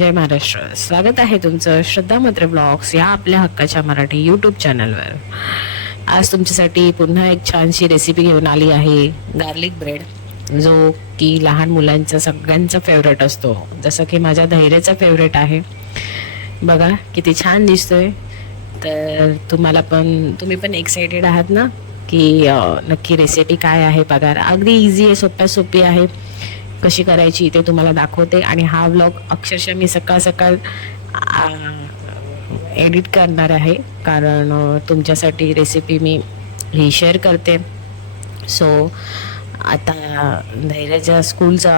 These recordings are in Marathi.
जय महाराष्ट्र. स्वागत आहे तुमचं श्रद्धा मात्र ब्लॉग्स या आपल्या हक्काच्या मराठी यूट्यूब चॅनलवर आज तुमच्यासाठी पुन्हा एक छानशी रेसिपी घेऊन आली आहे गार्लिक ब्रेड जो की लहान मुलांचा सगळ्यांचा फेवरेट असतो. जसं की माझ्या धैर्याचा फेवरेट आहे. बघा किती छान दिसतोय. तर तुम्हाला पण तुम्ही पण एक्साइटेड आहात ना? की नक्की रेसिपी काय आहे? बघा अगदी इझी आहे सोप्या सोपी आहे. कशी करायची ते तुम्हाला दाखवते. आणि हा व्लॉग अक्षरशः मी सकाळ सकाळ एडिट करणार आहे. कारण तुमच्यासाठी रेसिपी मी ही शेअर करते. सो आता धैर्याच्या स्कूलचा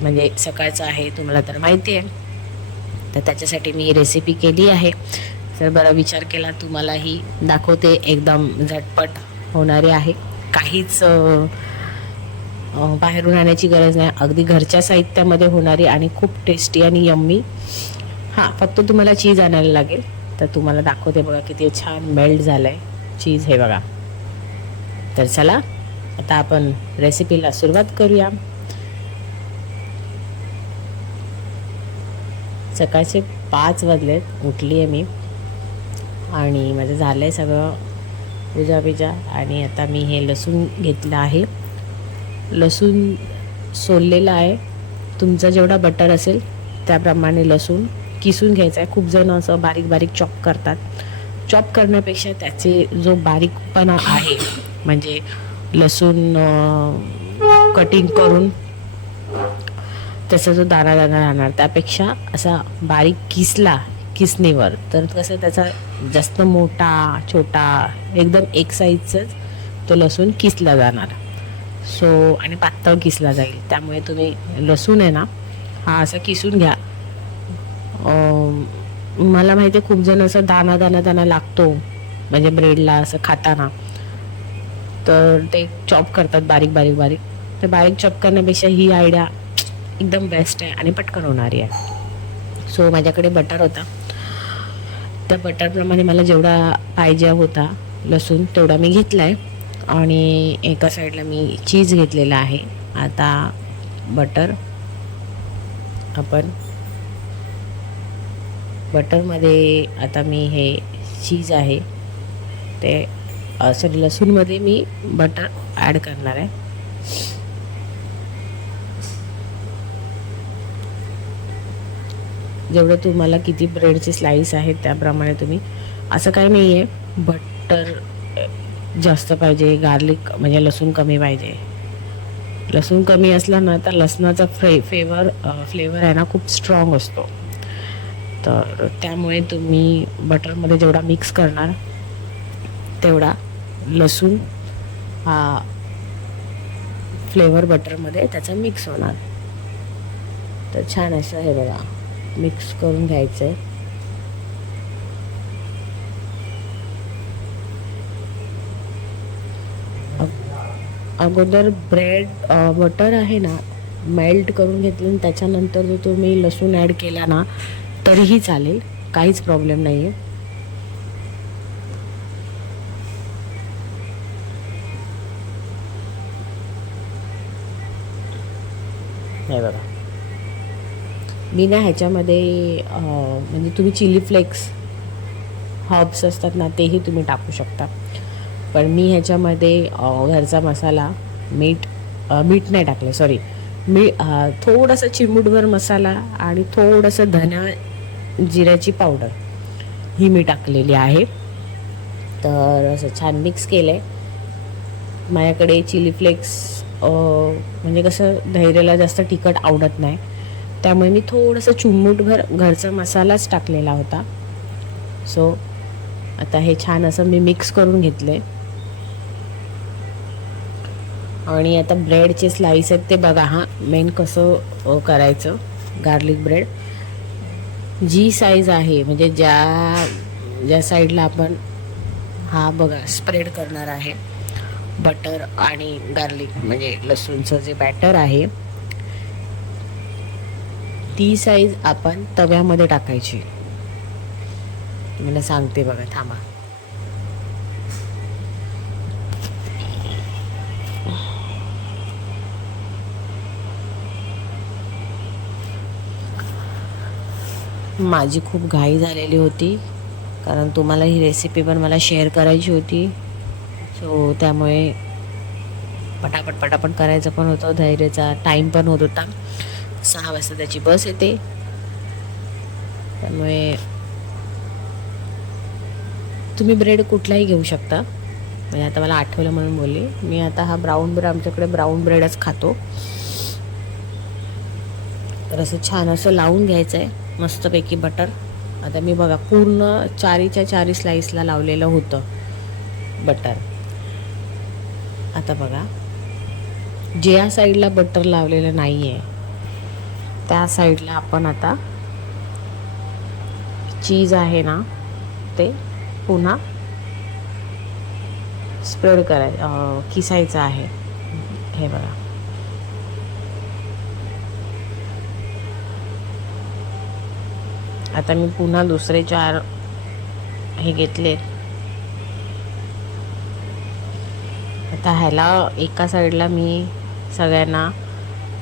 म्हणजे सकाळचा आहे तुम्हाला तर माहिती आहे. तर त्याच्यासाठी मी रेसिपी केली आहे. तर बरा विचार केला तुम्हालाही दाखवते. एकदम झटपट होणारे आहे. काहीच बाहेरून आणायची गरज नाही. अगदी घरच्या साहित्यामध्ये होणारी आणि खूप टेस्टी आणि यम्मी हां फक्त तुम्हाला चीज आणायला लागेल. तर तुम्हाला दाखवते बघा किती छान मेल्ट झालं आहे चीज हे बघा. तर चला आता आपण रेसिपीला सुरुवात करूया. सकाळचे पाच वाजलेत उठली आहे मी. आणि माझं झालं आहे सगळं पूजा बिजा आणि आता मी हे लसूण घेतलं आहे. लसूण सोललेलं आहे. तुमचा जेवढा बटर असेल त्याप्रमाणे लसूण. किसून घ्यायचा आहे. खूप जण असं बारीक बारीक चॉप करतात. चॉप करण्यापेक्षा त्याचे जो बारीकपणा आहे म्हणजे लसूण कटिंग करून त्याचा जो दाणा दाणा राहणार त्यापेक्षा असा बारीक किसला किसणीवर तर कसं त्याचा जास्त मोठा छोटा एकदम एक साईजचाच तो लसूण किसला जाणार. सो आणि पातळ किसला जाईल. त्यामुळे तुम्ही लसूण आहे ना हा असा किसून घ्या. मला माहिती आहे खूप जण असं दाना दाना दाना लागतो. म्हणजे ब्रेडला असं खाताना. तर ते चॉप करतात बारीक बारीक बारीक. तर बारीक चॉप करण्यापेक्षा ही आयडिया एकदम बेस्ट आहे आणि पटकन होणारी आहे. सो माझ्याकडे बटर होता. त्या बटरप्रमाणे मला जेवढा पाहिजे होता लसूण तेवढा मी घेतला आहे आणि एका साईडला मी चीज घेतलेला आहे. आता बटर. आपण बटरमध्ये आता मी हे चीज आहे. ते सॉरी लसूणमध्ये मी बटर ॲड करणार आहे. जेवढं तुम्हाला किती ब्रेडचे स्लाईस आहेत त्याप्रमाणे तुम्ही असं काही नाही आहे बटर जास्त पाहिजे गार्लिक म्हणजे लसूण कमी पाहिजे. लसूण कमी असला ना तर लसणाचा फ्रे फ्लेवर फ्लेवर आहे ना खूप स्ट्रॉंग असतो. तर त्यामुळे तुम्ही बटरमध्ये जेवढा मिक्स करणार तेवढा लसूण हा फ्लेवर बटरमध्ये त्याचा मिक्स होणार. तर छान असं हे बघा मिक्स करून घ्यायचं आहे अगोदर ब्रेड बटर आहे ना मेल्ट करून घेतलं आणि त्याच्यानंतर जो तुम्ही लसूण ॲड केला ना तरीही चालेल. काहीच प्रॉब्लेम नाही आहे बघा. मी ना ह्याच्यामध्ये म्हणजे तुम्ही चिली फ्लेक्स हर्ब्स असतात ना तेही तुम्ही टाकू शकता. पण मी ह्याच्यामध्ये घरचा मसाला मीठ मीठ नाही टाकलं सॉरी मी थोडासा थोडंसं चिमूटभर मसाला आणि थोडंसं धना जिऱ्याची पावडर ही मी टाकलेली आहे. तर असं छान मिक्स केलं आहे माझ्याकडे चिली फ्लेक्स म्हणजे कसं धैर्याला जास्त तिखट आवडत नाही. त्यामुळे मी थोडंसं चिमूटभर घरचा मसालाच टाकलेला होता. सो आता हे छान असं मी मिक्स करून घेतले आणि आता ब्रेडचे स्लाईस आहेत ते बघा हां मेन कसं करायचं? गार्लिक ब्रेड जी साईज आहे म्हणजे ज्या ज्या साईडला आपण हा बघा स्प्रेड करणार आहे बटर आणि गार्लिक म्हणजे लसूणचं जे बॅटर आहे ती साईज आपण तव्यामध्ये टाकायची. मला सांगते बघा थांबा. माझी खूप घाई झालेली होती. कारण तुम्हाला ही रेसिपी पण मला शेअर करायची होती. सो त्यामुळे पटापट पटापट करायचं पण होतं. धैर्याचा टाईम पण होत होता. सहा वाजता त्याची बस येते. त्यामुळे तुम्ही ब्रेड कुठलाही घेऊ शकता. म्हणजे आता मला आठवलं म्हणून बोलली. मी आता हा ब्राऊन ब्रेड आमच्याकडे ब्राऊन ब्रेडच खातो. तर असं छान असं लावून घ्यायचं आहे मस्तपैकी बटर. आता मी बघा पूर्ण चारीच्या चारी स्लाईसला लावलेलं होतं बटर. आता बघा ज्या साईडला बटर लावलेलं नाही आहे त्या साईडला आपण आता चीज आहे ना ते पुन्हा स्प्रेड कराय किसायचं आहे. हे बघा. आता मी पुन्हा दुसरे चार हे घेतले. आता ह्याला एका साईडला मी सगळ्यांना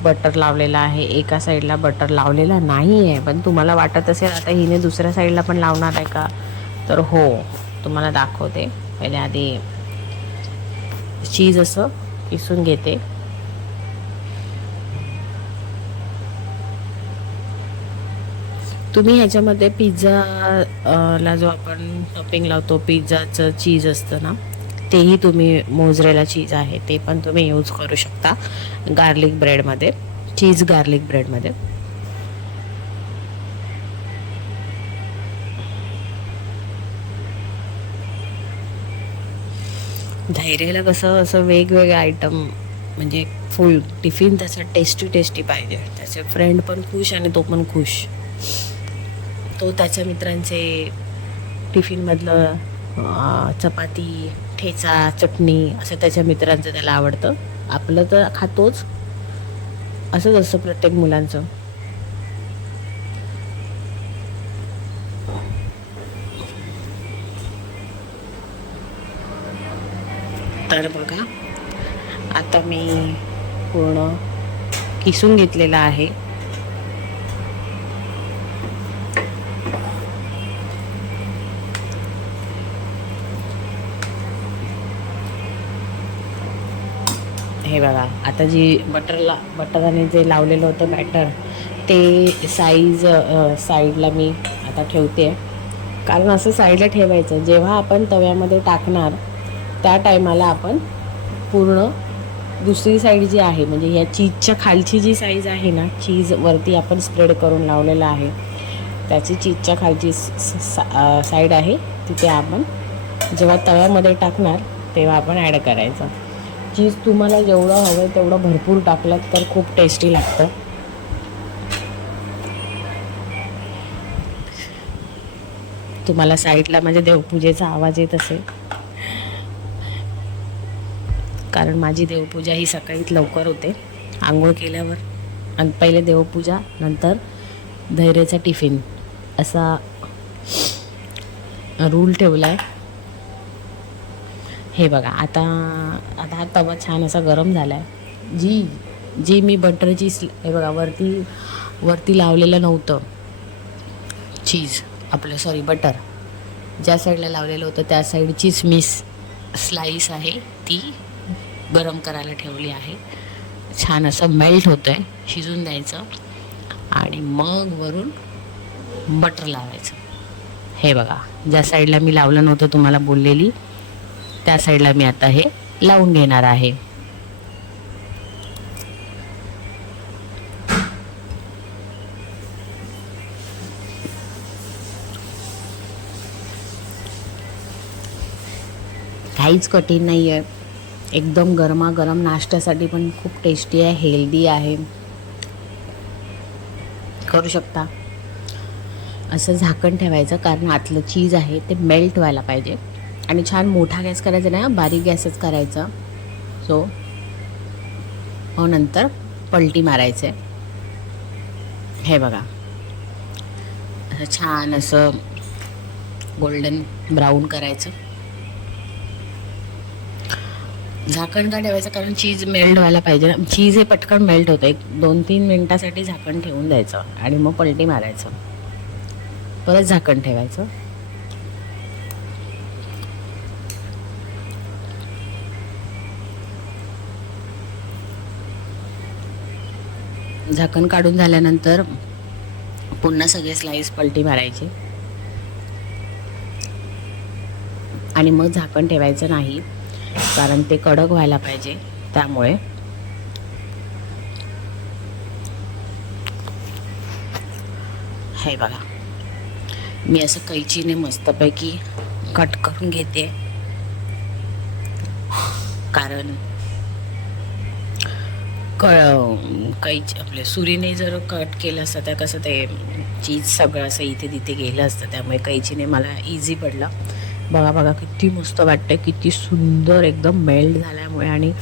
बटर लावलेला आहे. एका साईडला बटर लावलेला नाही आहे पण तुम्हाला वाटत असेल आता हिने दुसऱ्या साईडला पण लावणार आहे का? तर हो तुम्हाला दाखवते. पहिले आधी चीज असं किसून घेते. तुम्ही ह्याच्यामध्ये पिझ्झा ला जो आपण टॉपिंग लावतो पिझ्झाचं चीज असतं ना तेही तुम्ही मोजरेला चीज आहे ते पण तुम्ही यूज करू शकता गार्लिक ब्रेडमध्ये चीज गार्लिक ब्रेडमध्ये धैर्याला कसं असं वेगवेगळे आयटम म्हणजे फुल टिफिन त्याचा टेस्टी टेस्टी पाहिजे. त्याचे फ्रेंड पण खुश आणि तो पण खुश. तो त्याच्या मित्रांचे टिफिनमधलं चपाती ठेचा चटणी असं त्याच्या मित्रांचं त्याला आवडतं. आपलं तर खातोच. असंच असतं प्रत्येक मुलांचं. तर बघा आता मी पूर्ण किसून घेतलेला आहे. हे बघा आता जी बटरला बटराने जे लावलेलं होतं बॅटर ते साईज साईडला मी आता ठेवते कारण असं साईडला ठेवायचं जेव्हा आपण तव्यामध्ये टाकणार त्या टायमाला आपण पूर्ण दुसरी साईड जी आहे म्हणजे या चीजच्या खालची जी साईज आहे ना चीज वरती आपण स्प्रेड करून लावलेलं आहे. त्याची चीजच्या खालची साईड आहे तिथे आपण जेव्हा तव्यामध्ये टाकणार तेव्हा आपण ॲड करायचं. चीज तुम्हाला जेवढं हवं आहे तेवढं भरपूर टाकलं तर खूप टेस्टी लागतं. तुम्हाला साईडला म्हणजे देवपूजेचा आवाज येत असेल. कारण माझी देवपूजा ही सकाळीच लवकर होते. आंघोळ केल्यावर. आणि पहिले देवपूजा नंतर धैर्याचा टिफिन असा रूल ठेवला आहे हे बघा आता आता हा तवा छान असा गरम झाला आहे जी जी मी बटरची हे बघा वरती वरती लावलेलं नव्हतं. चीज आपलं सॉरी बटर. ज्या साईडला लावलेलं होतं त्या साईडचीच मी स्लाईस आहे ती गरम करायला ठेवली आहे. छान असं मेल्ट होतं आहे शिजून द्यायचं. आणि मग वरून बटर लावायचं. हे बघा ज्या साईडला मी लावलं नव्हतं तुम्हाला बोललेली त्या साईडला मी आता हे लावून घेणार आहे. काहीच कठीण नाही आहे एकदम गरमागरम नाश्त्यासाठी पण खूप टेस्टी आहे हेल्दी आहे. करू शकता. असं झाकण ठेवायचं कारण आतलं चीज आहे ते मेल्ट व्हायला पाहिजे. आणि छान मोठा गॅस करायचा नाही बारीक गॅसच करायचा. सो हो नंतर पलटी मारायचे. हे बघा. असं छान असं गोल्डन ब्राऊन करायचं. झाकण का ठेवायचं? कारण चीज मेल्ट व्हायला पाहिजे ना. चीज हे पटकन मेल्ट होतं. एक दोन तीन मिनटासाठी झाकण ठेवून द्यायचं. आणि मग पलटी मारायचं. परत झाकण ठेवायचं. झाकण काढून झाल्यानंतर पुन्हा सगळे स्लाईस पलटी मारायचे. आणि मग झाकण ठेवायचं नाही कारण ते कडक व्हायला पाहिजे त्यामुळे. हे बघा. मी असं कैचीने मस्तपैकी कट करून घेते. कारण क कैची आपल्या सुरीने जर कट केलं असतं तर कसं ते चीज सगळं असं इथे तिथे गेलं असतं त्यामुळे कैचीने मला इझी पडलं. बघा बघा किती मस्त वाटतं किती सुंदर एकदम मेल्ट झाल्यामुळे आणि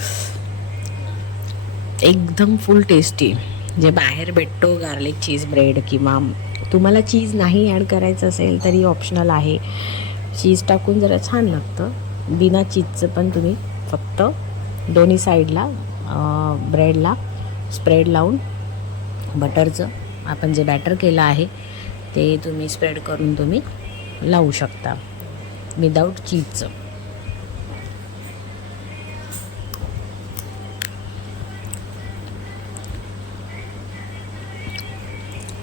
एकदम फुल टेस्टी जे बाहेर भेटतो गार्लिक चीज ब्रेड किंवा तुम्हाला चीज नाही ॲड करायचं असेल तरी ऑप्शनल आहे. चीज टाकून जरा छान लागतं. बिना चीजचं पण तुम्ही फक्त दोन्ही साईडला ब्रेडला स्प्रेड लावून बटरचं आपण जे बॅटर केलं आहे ते तुम्ही स्प्रेड करून तुम्ही लावू शकता विदाऊट चीजचं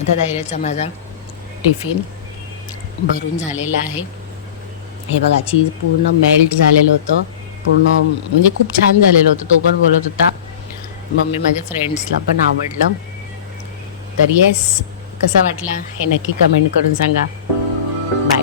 आता धैर्याचा माझा टिफिन भरून झालेला आहे. हे बघा चीज पूर्ण मेल्ट झालेलं होतं. पूर्ण म्हणजे खूप छान झालेलं होतं. तो पण बोलत होता मम्मी माझ्या फ्रेंड्सला पण आवडलं. तर येस कसा वाटला हे नक्की कमेंट करून सांगा. बाय